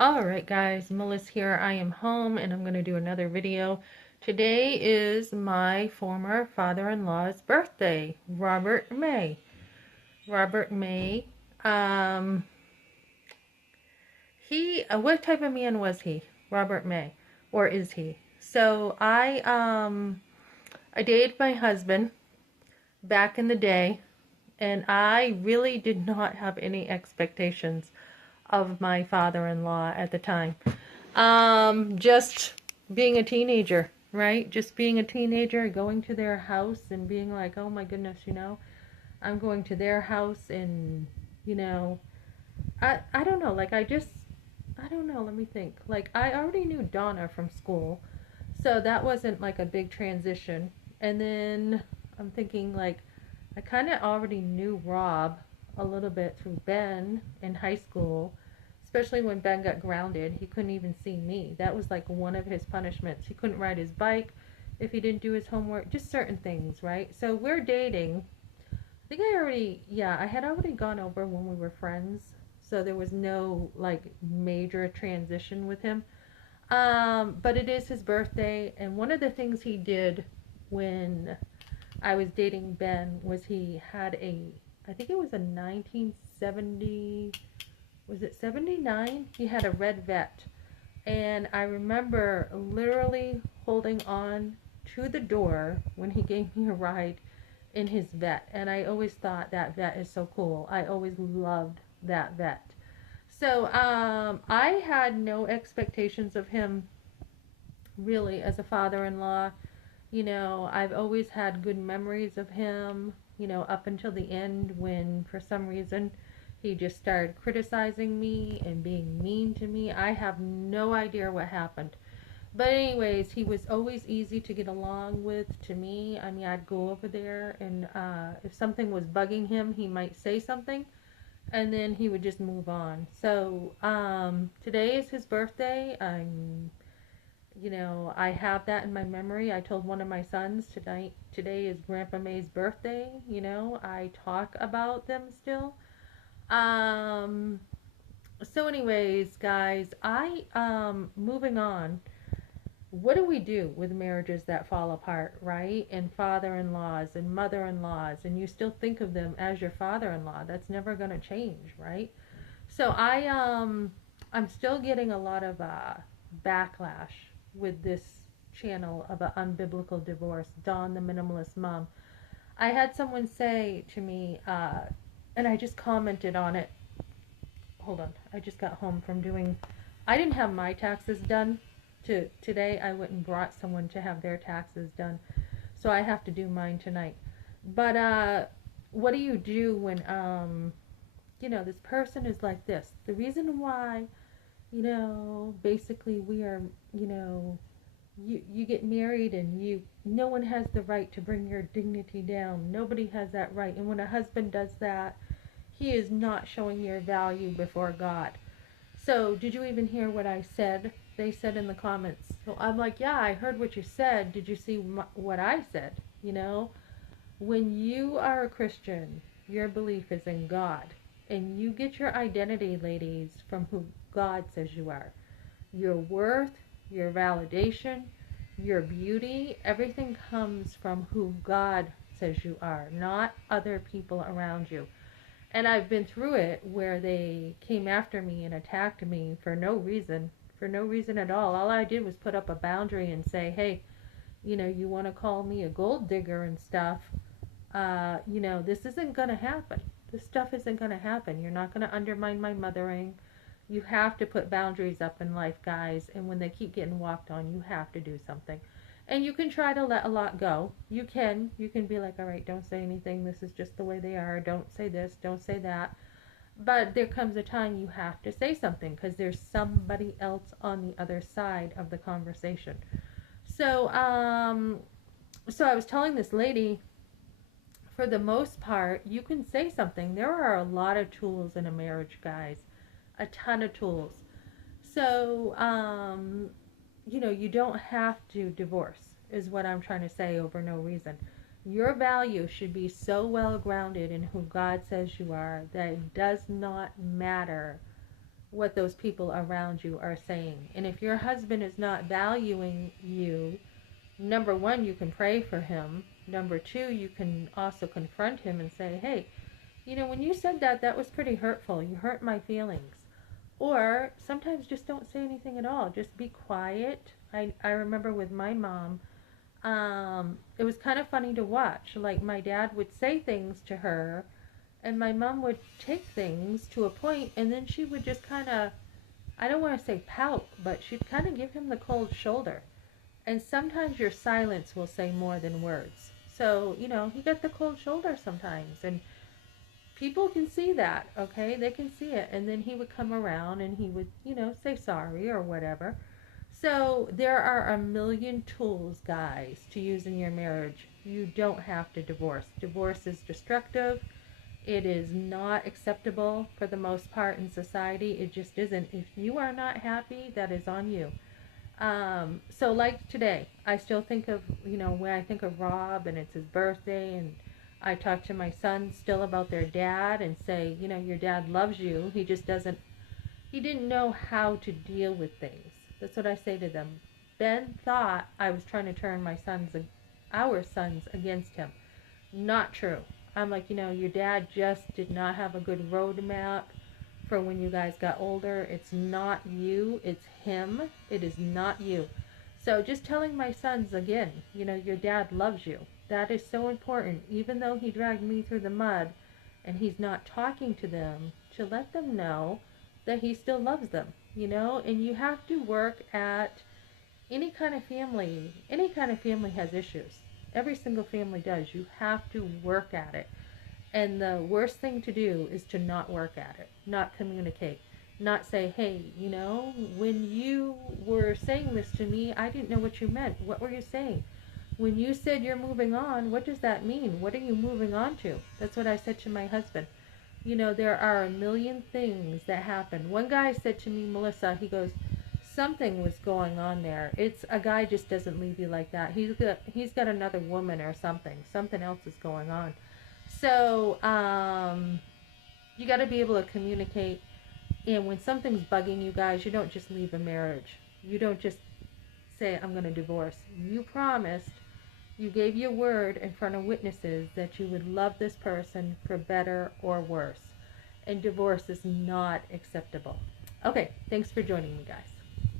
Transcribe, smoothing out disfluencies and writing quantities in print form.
Alright guys, Melissa here. I am home and I'm going to do another video. Today is my former father-in-law's birthday, Robert May. Robert May. Um, what type of man was he? Robert May. Or is he? So I dated my husband back in the day, and I really did not have any expectations of my father-in-law at the time. Just being a teenager, right? Just being a teenager, going to their house and being like, oh my goodness, I'm going to their house and, you know, I don't know, like I don't know, let me think. Like I already knew Donna from school, so that wasn't like a big transition. And then I'm thinking like, I kind of already knew Rob a little bit through Ben in high school, especially when Ben got grounded. He couldn't even see me. That was like one of his punishments. He couldn't ride his bike if he didn't do his homework, just certain things, right? So we're dating. I think I had already gone over when we were friends. So there was no like major transition with him. But it is his birthday, and one of the things he did when I was dating Ben was he had I think it was a 1970, was it 79? He had a red vet. And I remember literally holding on to the door when he gave me a ride in his vet. And I always thought that vet is so cool. I always loved that vet. So I had no expectations of him really as a father-in-law. I've always had good memories of him, up until the end when for some reason he just started criticizing me and being mean to me. I have no idea what happened. But anyways, he was always easy to get along with to me. I mean, I'd go over there and if something was bugging him, he might say something and then he would just move on. So today is his birthday. I have that in my memory. I told one of my sons today is Grandpa May's birthday. I talk about them still. Um, so anyways, guys, moving on. What do we do with marriages that fall apart, right? And father-in-laws and mother-in-laws, and you still think of them as your father-in-law. That's never going to change, right? So I'm still getting a lot of backlash with this channel of an unbiblical divorce, Dawn the Minimalist Mom. I had someone say to me, and I just commented on it. Hold on, I just got home from I didn't have my taxes done today. I went and brought someone to have their taxes done, so I have to do mine tonight. But what do you do when this person is like this? The reason why, basically we are, you get married and no one has the right to bring your dignity down. Nobody has that right. And when a husband does that, he is not showing your value before God. So, did you even hear what I said? They said in the comments. So I'm like, yeah, I heard what you said. Did you see what I said? When you are a Christian, your belief is in God. And you get your identity, ladies, from who God says you are. Your worth, your validation, your beauty, everything comes from who God says you are, not other people around you. And I've been through it where they came after me and attacked me for no reason at all. All I did was put up a boundary and say, hey, you want to call me a gold digger and stuff, this isn't going to happen. This stuff isn't going to happen. You're not going to undermine my mothering. You have to put boundaries up in life, guys. And when they keep getting walked on, you have to do something. And you can try to let a lot go. You can be like, all right, don't say anything. This is just the way they are. Don't say this. Don't say that. But there comes a time you have to say something because there's somebody else on the other side of the conversation. So, so I was telling this lady, for the most part, you can say something. There are a lot of tools in a marriage, guys. A ton of tools. So, you don't have to divorce, is what I'm trying to say over no reason. Your value should be so well grounded in who God says you are that it does not matter what those people around you are saying. And if your husband is not valuing you, number one, you can pray for him. Number two, you can also confront him and say, hey, when you said that, that was pretty hurtful. You hurt my feelings. Or sometimes just don't say anything at all. Just be quiet. I remember with my mom, it was kind of funny to watch. Like, my dad would say things to her, and my mom would take things to a point, and then she would just kind of, I don't want to say pout, but she'd kind of give him the cold shoulder. And sometimes your silence will say more than words. So, he got the cold shoulder sometimes. And people can see that, okay? They can see it. And then he would come around and he would, say sorry or whatever. So there are a million tools, guys, to use in your marriage. You don't have to divorce. Divorce is destructive. It is not acceptable for the most part in society. It just isn't. If you are not happy, that is on you. So like today, I still think of, when I think of Rob and it's his birthday, and I talk to my sons still about their dad and say, your dad loves you. He didn't know how to deal with things. That's what I say to them. Ben thought I was trying to turn our sons against him. Not true. I'm like, your dad just did not have a good roadmap for when you guys got older. It's not you, it's him. It is not you. So just telling my sons again, your dad loves you. That is so important. Even though he dragged me through the mud and he's not talking to them, to let them know that he still loves them, and you have to work at any kind of family. Any kind of family has issues. Every single family does. You have to work at it. And the worst thing to do is to not work at it, not communicate, not say, hey, when you were saying this to me, I didn't know what you meant. What were you saying? When you said you're moving on, what does that mean? What are you moving on to? That's what I said to my husband. There are a million things that happen. One guy said to me, Melissa, he goes, something was going on there. It's a guy just doesn't leave you like that. He's got another woman or something. Something else is going on. So, you got to be able to communicate. And when something's bugging you guys, you don't just leave a marriage. You don't just say, I'm going to divorce. You promised, you gave your word in front of witnesses that you would love this person for better or worse. And divorce is not acceptable. Okay, thanks for joining me, guys.